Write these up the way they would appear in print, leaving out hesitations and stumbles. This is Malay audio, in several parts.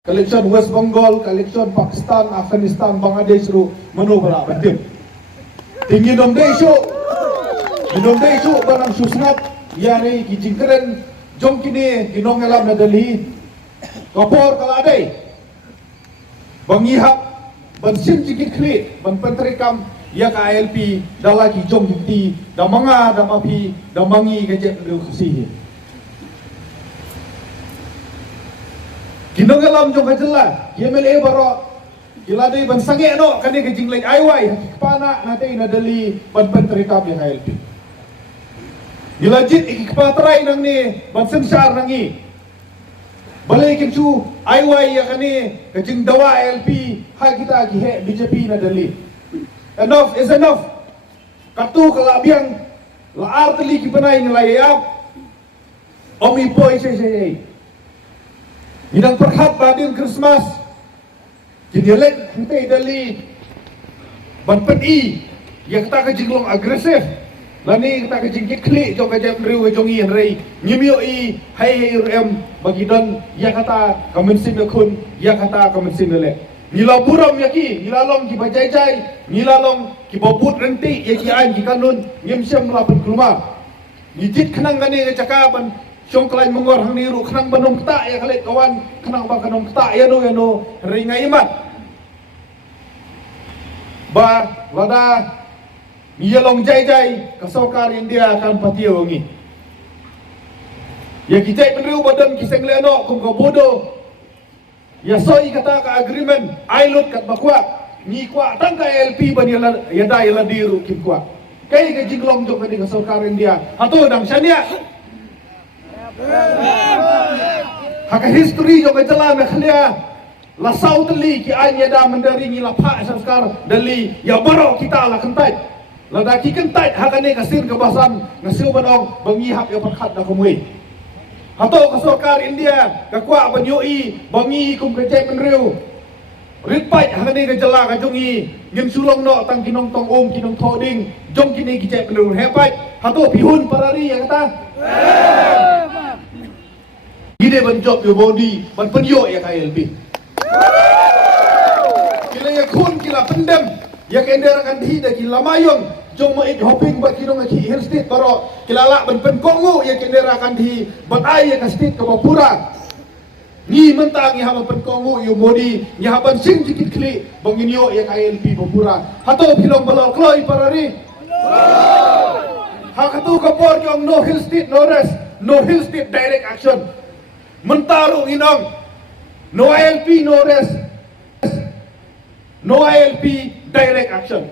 Kaleksyon West Bengal, kaleksyon Pakistan, Afghanistan, Bangladesh ru menu bara batim. Tinggi dom desho barang susnat yani ki jingkeren jom kini ginong alam na Delhi. Kapor kaladai. Bangihap ban sim jikit kli ban pentrikam ya ka ALP dalaki jom jikti da manga da mapi da mangi gajet lu kasih. Kinongalam jong kajela, MLA baro, kilade ban sange no kani ke jinglek aiwai, kepana nate ina dali ban pentrikam yang ALP. Gilajit ikipatrai nang ni ban sensar nangi. Balai kincu aiwai ya kani ke jing dawa ALP, hai kita ki he BJP na dali. Enough is enough. Katu kalabiang la artli ki panai ngelayap. Omi poi sei. Minang perhat badin Christmas. Kinilek hentay dali ban pedi yang kita kejinglong agresif. Lani kita kejingkit klik jong kajam riu jong ian rei. Nyimyo i hai rem bagi don yang kata komensim yakun yang kata komensim lele. Nila buram yaki, nila long ki bajai-jai, nila long ki bobut renti yaki an ki kanun ngimsyam lapan keluma. Nijit kenang gani cakapan Syong kelain mengor hang niru kenang banong ketak ya kalik kawan kenang bang kanong ketak ya no ringa imat ba lada miyalong jai kasokar India akan patio ngi ya kijai penriu badan kiseng leno kum ka bodo ya soi kata ka agreement ailut kat bakwa ni kwa tangka LP ban ya da ya diru kim kwa kai ka jinglong jong ka kasokar India hato dang syania Haka history jo kajala me khlia la sau tali ki anya da mandari ni la pha sanskar dali ya baro kita la kentai la da ki kentai haka ne kasin ke basan ngasil banong bangi hap ya pakhat da kumui hato kasokar India ka kwa banyoi bangi kum ke jek menriu ripai haka ne kajala ka jongi ngin sulong no tang kinong tong kinong thoding jong kini ki jek menriu hepai hato pihun parari ya kata Gide ban job your body, ban penyo ya KLP. Kila ya kun kila pendem, ya kendera kan di dah kila mayong, jom mau hopping buat kidong ki hill state baro, kila la ban penkongu ya kendera kan di, ban ai ya state ke Bapura. Ni mentang ya ban penkongu your body, ya ban sing jikit kli, banginyo ya KLP Bapura. Hato kilong balok kloi parari. Hakatu kapor yang no hill state no rest, no hill state direct action. Mentarung inong no ALP no rest no ALP direct action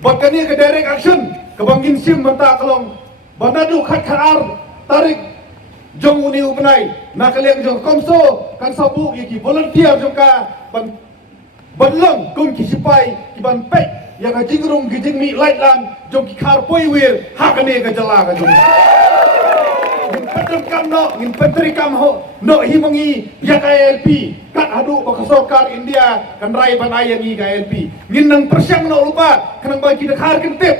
bakani ke direct action kebangin sim menta kelong banadu khat khar tarik jong uni upnai nakaliang jong komso kan sabu ki volunteer jong ka banlong kum ki sipai ki ban pek ya ka jingrung ki jingmi light lan jong ki khar poi wir hakane ka jala ka jong Petrikam no, ngin petrikam ho, no himangi ya KLP, kat hadu bakasokar India, kan rai ban ayangi KLP, ngin nang persyang no lupa, kanang bagi dekhar kentip,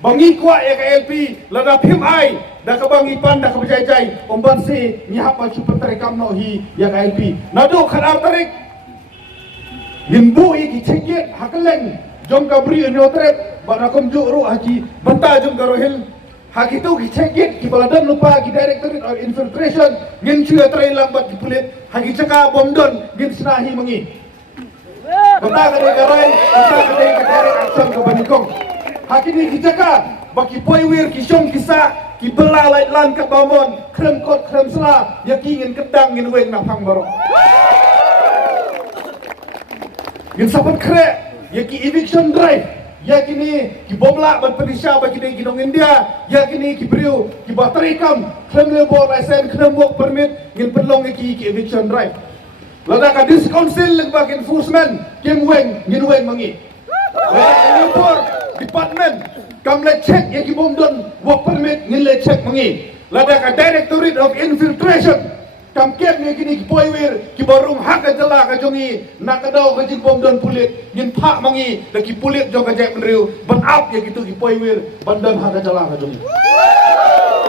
bangi kuat ya KLP, lada pim ai, dah kebangi pan dah kebajai, omban si nyihap baju petrikam no hi ya KLP, nadu kan artarik, ngin bu iki cekit hakeleng, jom kabri nyotrep, banakom juru haji, banta jom garohil. Hak itu kicekit, kibaladan lupa ki Directorate of Infiltration, ngin cuya try lambat ki pulit, haki caka bomdon, ngin senahi mengi. Bata kadai garai, bata kadai direct action ke Banikong. Haki ni ki caka, baki poiwir ki syong kisa, ki bela lait lan ke Bamon, krem kot krem sela, yaki ngin kedang ngin weng napang barok. Ngin sapat krek, yaki eviction drive. Ya kini ki bomla ban perisha bagi dei ginong India ya kini ki beriu ki batarikam klem lebo license klem work permit ngin pelong ki eviction drive lada ka dis council leg bag enforcement kim weng ngin weng mangi lada import department kam le check ya ki bomdon work permit ngin le check mangi lada ka Directorate of Infiltration kam kep ni kini ki poiwir ki barung hak ka jala ka jongi nak kadau ka jing bomdon pulit ngin pak mangi da ki pulit jong ka jek menriu ban up ya gitu ki poiwir bandan hak ka jala ka jongi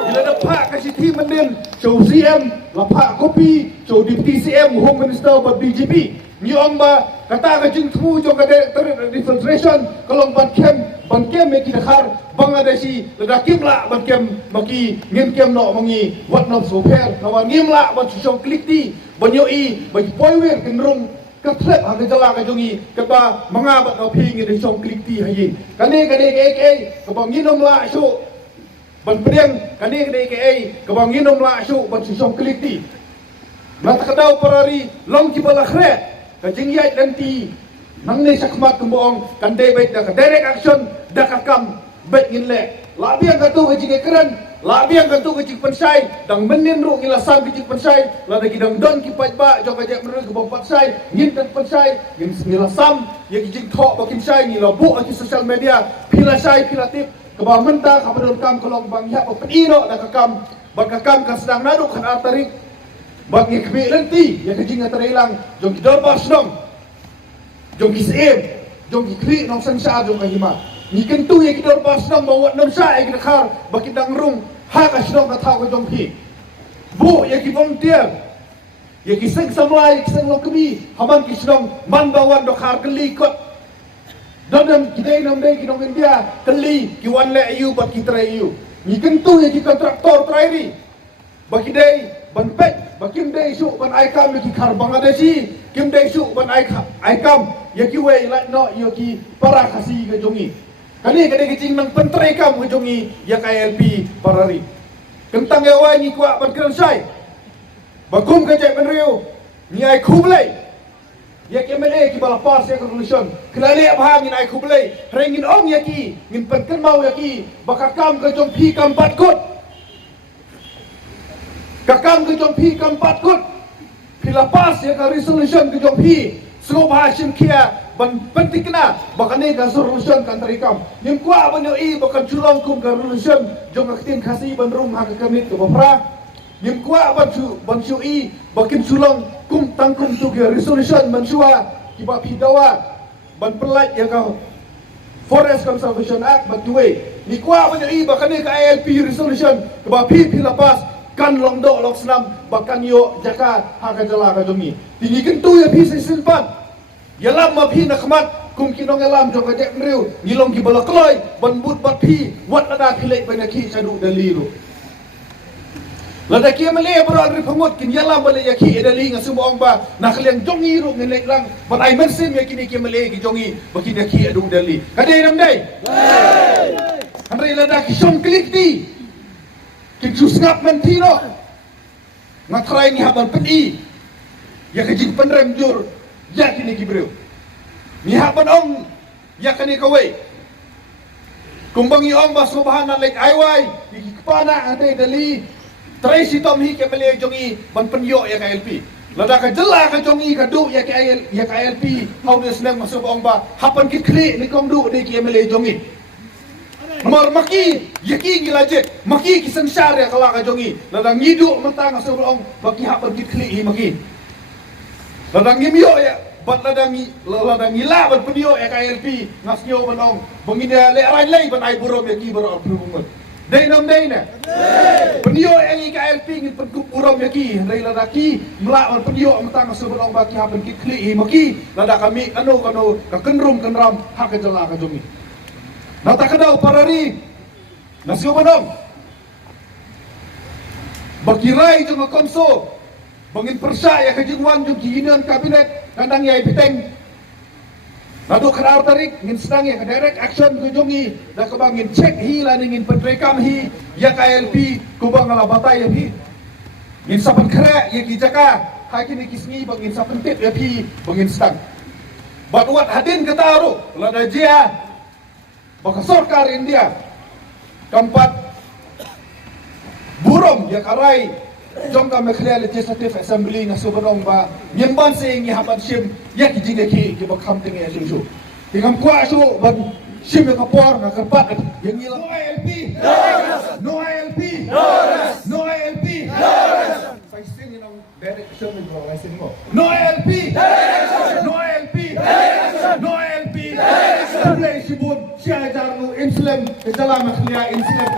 bila Lapa kasi team din, show CM, lapa kopi, show Deputy CM, Home Minister, but BJP. Nyong ba, kata ka jing tu jong kade infiltration, kalong bankem me kidakar, Bangladeshi, ladakim la bankem maki ngem no mangi, what no so fair, nawa ngem la ban susong klikti, banyoi, bagi poiwer kenrong, katlep hang jala ka jongi, kaba mga bat no ping ni susong klikti hayin. Kane kabang nginom la so, ban pedeng kane kabang nginom la so, ban susong klikti. Natakadaw parari, long kibala khret. Kajingyat nanti nang ni sakmat kumboong kandai baik dah direct action dah kakam baik inle labi yang katu kajing keren labi yang katu kajing pensai dang menin ru ngilasan kajing pensai lada kidang don kipat ba jok ajak meru ke bompat sai ngin dan pensai ngin ngilasam ya kajing thok bakin sai ngilabu di sosial media pila sai pila tip keba menta kabadon kam kolong bang ya penino dah kakam bakakam kan sedang naduk kan artarik bagi kami nanti yang kejing terilang jom kita lepas dong jom kisem jom kikri nong sangsa jom kahima ni kentu yang kita lepas dong bawa nom sa yang kita khar bagi dangrung hak asdong kata ko jom ki bu yang ki volunteer yang kiseng samlai kiseng lo kami haman kisdong man bawan dok har keli kot dan kita nam dei kidong India keli ki wan le you bat kita you ni kentu yang ki kontraktor trairi bagi dei ban pet bakim dei su ban aikam yaki khar Bangladeshi kim dei su ban aikam yaki wei la no yaki para kasi ke jongi kani kecing nang pentre kam ke jongi yak ILP parari kentang yawa ni kwa ban kran sai bakum ke jek ban riu ni ai khublei yak MLA ki bala pas yak resolution kelale abhang ni ai khublei rengin ong yaki ngin pen kan mau yaki bakakam ke jong phi kam pat kot kakam ke jom pi kampat kut pilapas ya ka resolution ke jom pi sengop hashim kia ban penting kena bakane ka resolution kan tarikam nim kwa banyo i bakan culong kum ka resolution jom aktin khasi ban rum ha ka kamit ke bapra nim kwa ban chu i bakin culong kum tangkum tu ke resolution ban shua ki ba pi dawa ban pelat ya ka Forest Conservation Act ban tuwe ni kwa banyo i bakane ka ILP resolution ke ba pi pilapas kan long do long senam bahkan yo jaka haka jala ka jongi tinggi kentu ya pi silpan yalam ma pi nakmat kum kinong yalam jong ka jek mriu ngilong ki bala kloi ban but bat pi wat ada khilek bana ki chadu daliru lada ki male bro ri phamot kin yalam bale ya ki dali nga sumong ba nakliang jongi ru ngelek lang ban ai mensim ya kini ki male ki jongi baki da ki adu dali kadai ramdai andai lada ki shom klik di Kinsu ngap mentino ngatrai ni haban peni ya kejing penrem jur ya kini kibreu ni haban ong ya kini kawai kumbang ong baso bahanan lek aiwai ikpana ade dali trai si tom hi ke mele jongi ban penyo ya KLP lada ka jela ka jongi ka du ya KLP how this name masuk ong ba hapan kikri ni kong du de ke mele jongi Mar maki yaki gilajet maki kisang syariah kala ka jongi ladang ngidu mentang asurong baki hapan kikli maki ladang ngimyo ya bat ladang ngila ban penyo ya KLP ngasnyo banong bangina le arai lei ban ai burom yaki baro aprumungot dei nam dei na penyo yang KLP ngin penkup burom yaki dei ladaki mla ban penyo mentang asurong baki hapan kikli maki lada kami kano ka kenrum kenram hak ka jala ka jongi natakadaw parari nasyo manong bagiray jung konso bangin persaya kajingwan jung kihinan kabinet kandang yay piteng nado karar tarik ngin sedang ya direct action kujungi da kabangin check hi laningin pentrekam hi ya KLP kubang ala batay hi ngin sapan kre ya kijaka hakini kisngi bangin sapan tip ya hi bangin sedang batwat hadin kataru lada jia baka sarkar India keempat burom ya karai jong ka mekhlia legislative assembly nga subanong ba nyemban se ngi haban sim ya ki jinge ki bakham ting ya sim tingam kwa su ban sim ka por nga keempat yang ngila no ILP no ILP no ILP sai sim ni nang direct action ni bro ai sim mo no ILP no ILP no ILP Play sibun siya jarno Islam ke dalam akhlia Islam